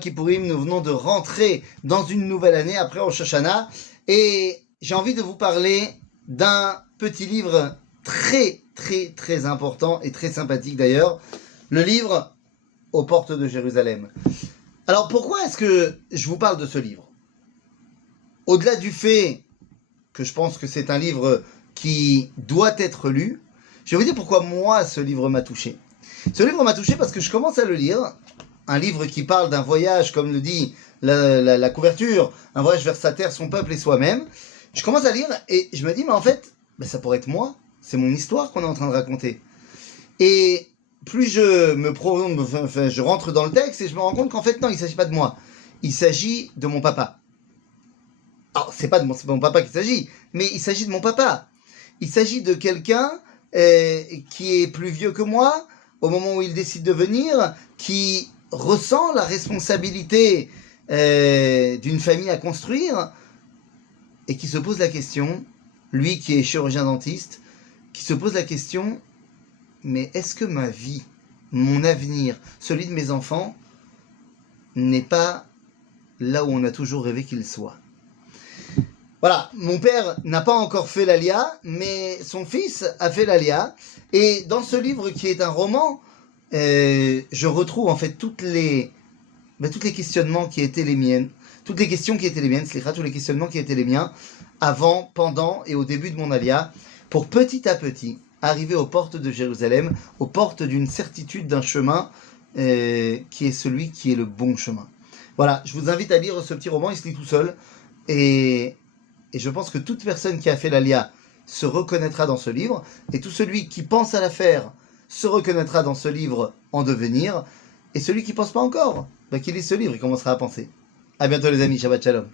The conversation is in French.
Kippourim, nous venons de rentrer dans une nouvelle année après Rosh Hashanah et j'ai envie de vous parler d'un petit livre très important et très sympathique d'ailleurs, le livre Aux portes de Jérusalem. Alors pourquoi est-ce que je vous parle de ce livre? Au-delà du fait que je pense que c'est un livre qui doit être lu, je vais vous dire pourquoi moi ce livre m'a touché. Ce livre m'a touché parce que je commence à le lire, un livre qui parle d'un voyage, comme le dit la couverture, un voyage vers sa terre, son peuple et soi-même. Je commence à lire et je me dis, mais en fait, ça pourrait être moi, c'est mon histoire qu'on est en train de raconter. Et plus je rentre dans le texte et je me rends compte qu'en fait, non, il ne s'agit pas de moi, il s'agit de mon papa. Alors, c'est pas mon papa qu'il s'agit, mais il s'agit de mon papa. Il s'agit de quelqu'un qui est plus vieux que moi, au moment où il décide de venir, qui ressent la responsabilité d'une famille à construire, et qui se pose la question, lui qui est chirurgien dentiste, qui se pose la question, mais est-ce que ma vie, mon avenir, celui de mes enfants, n'est pas là où on a toujours rêvé qu'il soit? Voilà, mon père n'a pas encore fait l'Alia, mais son fils a fait l'Alia. Et dans ce livre qui est un roman, je retrouve en fait tous les questionnements qui étaient les miennes, toutes les questions qui étaient les miennes, tous les questionnements qui étaient les miens, avant, pendant et au début de mon Alia, pour petit à petit arriver aux portes de Jérusalem, aux portes d'une certitude d'un chemin qui est celui qui est le bon chemin. Voilà, je vous invite à lire ce petit roman, il se lit tout seul, et je pense que toute personne qui a fait l'Alia se reconnaîtra dans ce livre, et tout celui qui pense à la faire se reconnaîtra dans ce livre en devenir, et celui qui ne pense pas encore, qu'il lit ce livre, il commencera à penser. À bientôt les amis, Shabbat Shalom.